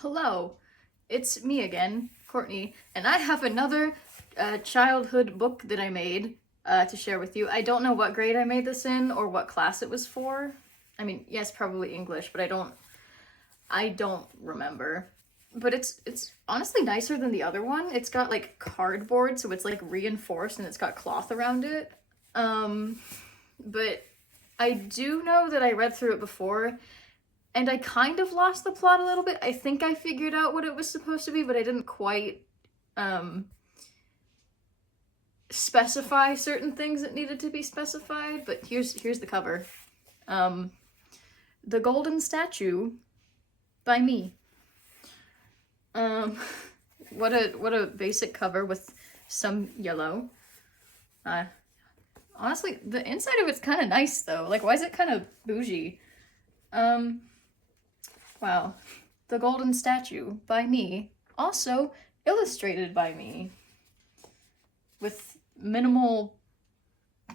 Hello, it's me again, Courtney, and I have another childhood book that I made to share with you. I don't know what grade I made this in or what class it was for. I mean, yes, probably English, but I don't remember. But it's honestly nicer than the other one. It's got like cardboard, so it's like reinforced and it's got cloth around it. But I do know that I read through it before and I kind of lost the plot a little bit. I think I figured out what it was supposed to be, but I didn't quite specify certain things that needed to be specified. But here's the cover. The Golden Statue by me. What a basic cover with some yellow. Honestly, the inside of it's kind of nice though. Like, why is it kind of bougie? Wow. The Golden Statue by me. Also illustrated by me. With minimal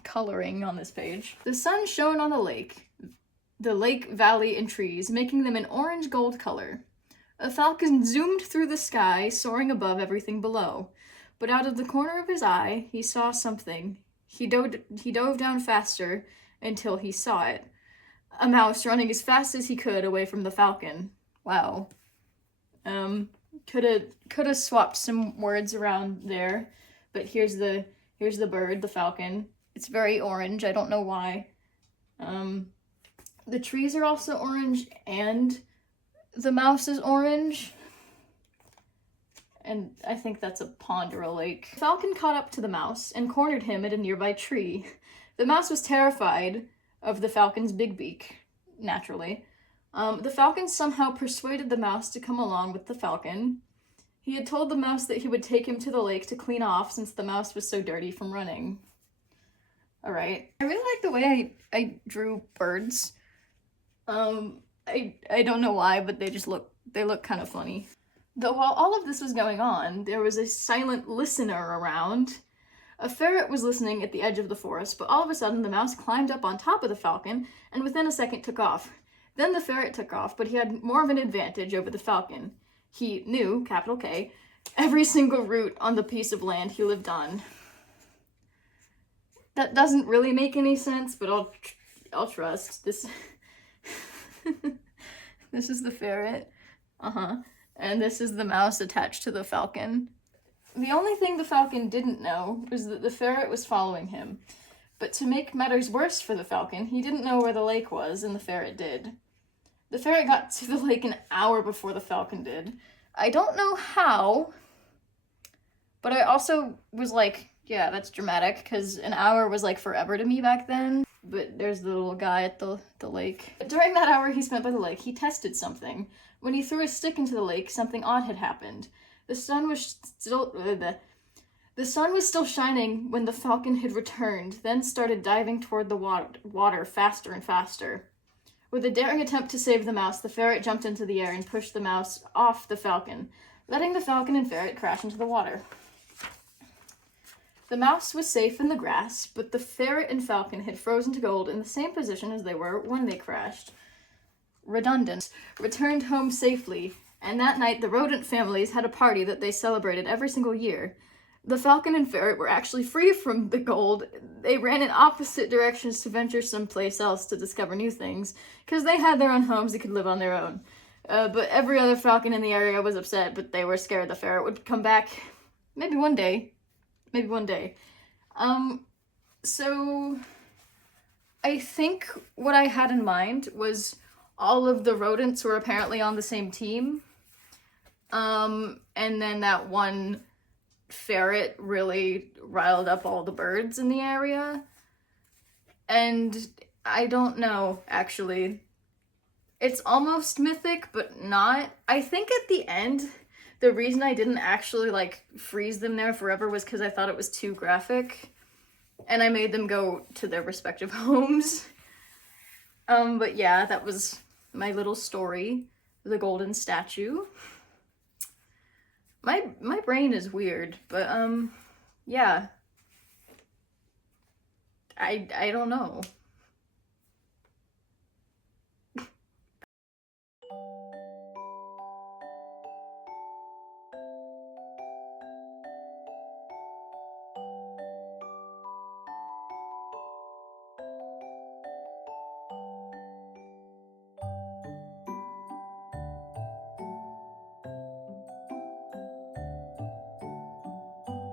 coloring on this page. The sun shone on the lake, valley, and trees, making them an orange gold color. A falcon zoomed through the sky, soaring above everything below. But out of the corner of his eye, he saw something. He dove down faster until he saw it. A mouse running as fast as he could away from the falcon. Wow. Could have swapped some words around there, but here's the bird, the falcon. It's very orange. I don't know why. The trees are also orange, and the mouse is orange. And I think that's a pond or a lake. The falcon caught up to the mouse and cornered him at a nearby tree. The mouse was terrified of the falcon's big beak, naturally. The falcon somehow persuaded the mouse to come along with the falcon. He had told the mouse that he would take him to the lake to clean off since the mouse was so dirty from running. Alright. I really like the way I drew birds. I don't know why, but they look kind of funny. Though while all of this was going on, there was a silent listener around. A ferret was listening at the edge of the forest, but all of a sudden the mouse climbed up on top of the falcon and within a second took off. Then the ferret took off, but he had more of an advantage over the falcon. He knew, capital K, every single root on the piece of land he lived on. That doesn't really make any sense, but I'll trust. This This is the ferret. And this is the mouse attached to the falcon. The only thing the falcon didn't know was that the ferret was following him. But to make matters worse for the falcon, he didn't know where the lake was, and the ferret did. The ferret got to the lake an hour before the falcon did. I don't know how, but I also was like, yeah, that's dramatic, because an hour was like forever to me back then. But there's the little guy at the lake. During that hour he spent by the lake, he tested something. When he threw a stick into the lake, something odd had happened. The sun was still shining when the falcon had returned, then started diving toward the water faster and faster. With a daring attempt to save the mouse, the ferret jumped into the air and pushed the mouse off the falcon, letting the falcon and ferret crash into the water. The mouse was safe in the grass, but the ferret and falcon had frozen to gold in the same position as they were when they crashed. Redundant, returned home safely, and that night the rodent families had a party that they celebrated every single year. The falcon and ferret were actually free from the gold. They ran in opposite directions to venture someplace else to discover new things, because they had their own homes they could live on their own. But every other falcon in the area was upset, but they were scared the ferret would come back. Maybe one day. So I think what I had in mind was all of the rodents were apparently on the same team. And then that one ferret really riled up all the birds in the area. And I don't know, actually. It's almost mythic, but not. I think at the end, the reason I didn't actually, like, freeze them there forever was because I thought it was too graphic. And I made them go to their respective homes. But yeah, that was my little story. The Golden Statue. My brain is weird, but, yeah. I don't know.